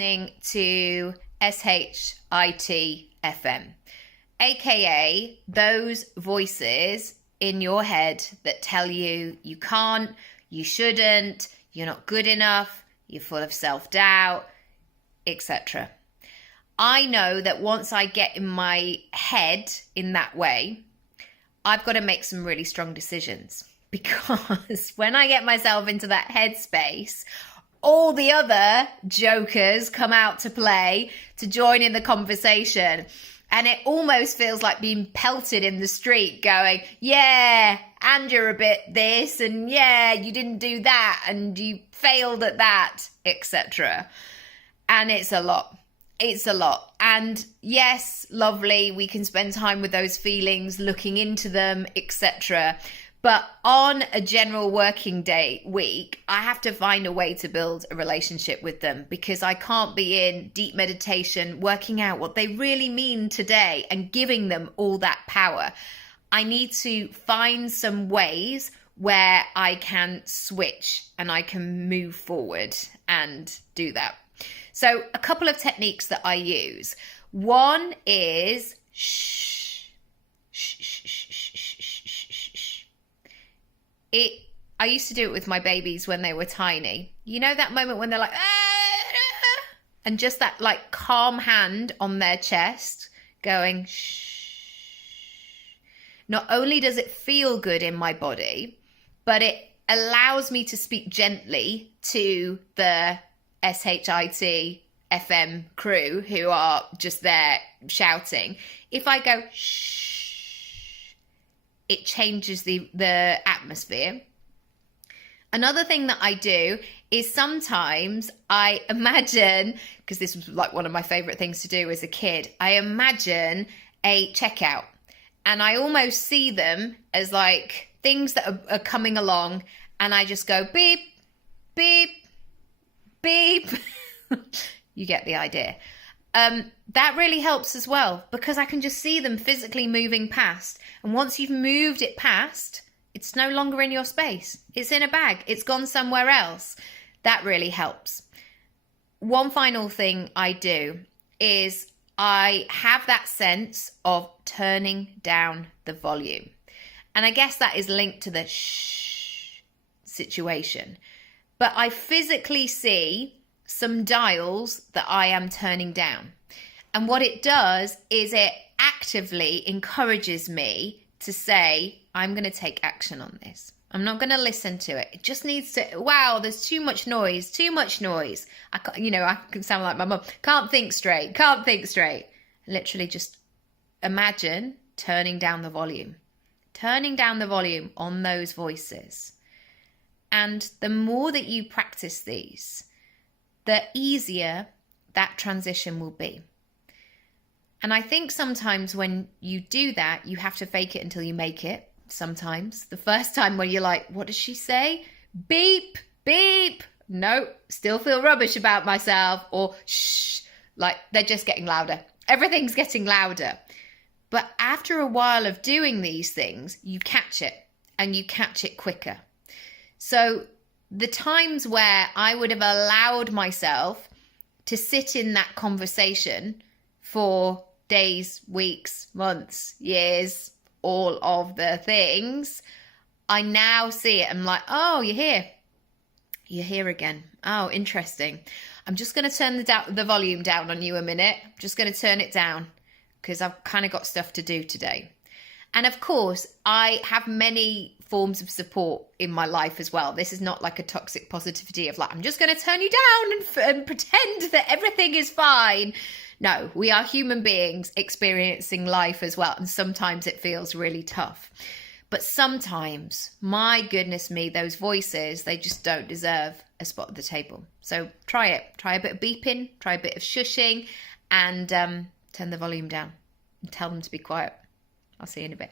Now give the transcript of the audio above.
listening to SHIT FM, aka those voices in your head that tell you you can't, you shouldn't, you're not good enough, you're full of self-doubt, etc. I know that once I get in my head in that way, I've got to make some really strong decisions, because when I get myself into that headspace, all the other jokers come out to play to join in the conversation. And it almost feels like being pelted in the street going, yeah, and you're a bit this, and yeah, you didn't do that, and you failed at that, etc. And it's a lot. It's a lot. And yes, lovely, we can spend time with those feelings, looking into them, etc. But on a general working day week, I have to find a way to build a relationship with them, because I can't be in deep meditation, working out what they really mean today and giving them all that power. I need to find some ways where I can switch and I can move forward and do that. So a couple of techniques that I use. One is shh, shh, shh, shh, shh, shh, shh, shh, shh. I used to do it with my babies when they were tiny. You know that moment when they're like, ah, and just that like calm hand on their chest going, shh. Not only does it feel good in my body, but it allows me to speak gently to the SHIT FM crew who are just there shouting. If I go, shh, it changes the atmosphere. Another thing that I do is sometimes I imagine, because this was like one of my favorite things to do as a kid, I imagine a checkout, and I almost see them as like things that are coming along, and I just go beep, beep, beep. You get the idea. That really helps as well, because I can just see them physically moving past. And once you've moved it past, it's no longer in your space. It's in a bag. It's gone somewhere else. That really helps. One final thing I do is I have that sense of turning down the volume. And I guess that is linked to the shh situation. But I physically see some dials that I am turning down. And what it does is it actively encourages me to say, I'm going to take action on this. I'm not going to listen to it. It just needs to, wow, there's too much noise, too much noise. I can sound like my mum. Can't think straight. Literally just imagine turning down the volume. Turning down the volume on those voices. And the more that you practice these, the easier that transition will be. And I think sometimes when you do that, you have to fake it until you make it. Sometimes the first time where you're like, what does she say? Beep, beep. No, still feel rubbish about myself. Or shh, like they're just getting louder. Everything's getting louder. But after a while of doing these things, you catch it, and you catch it quicker. So the times where I would have allowed myself to sit in that conversation for days, weeks, months, years, all of the things, I now see it. I'm like, oh, you're here. You're here again. Oh, interesting. I'm just going to turn the volume down on you a minute. I'm just going to turn it down because I've kind of got stuff to do today. And of course, I have many forms of support in my life as well. This is not like a toxic positivity of like, I'm just going to turn you down and pretend that everything is fine. No, we are human beings experiencing life as well. And sometimes it feels really tough. But sometimes, my goodness me, those voices, they just don't deserve a spot at the table. So try it. Try a bit of beeping, try a bit of shushing, and turn the volume down and tell them to be quiet. I'll see you in a bit.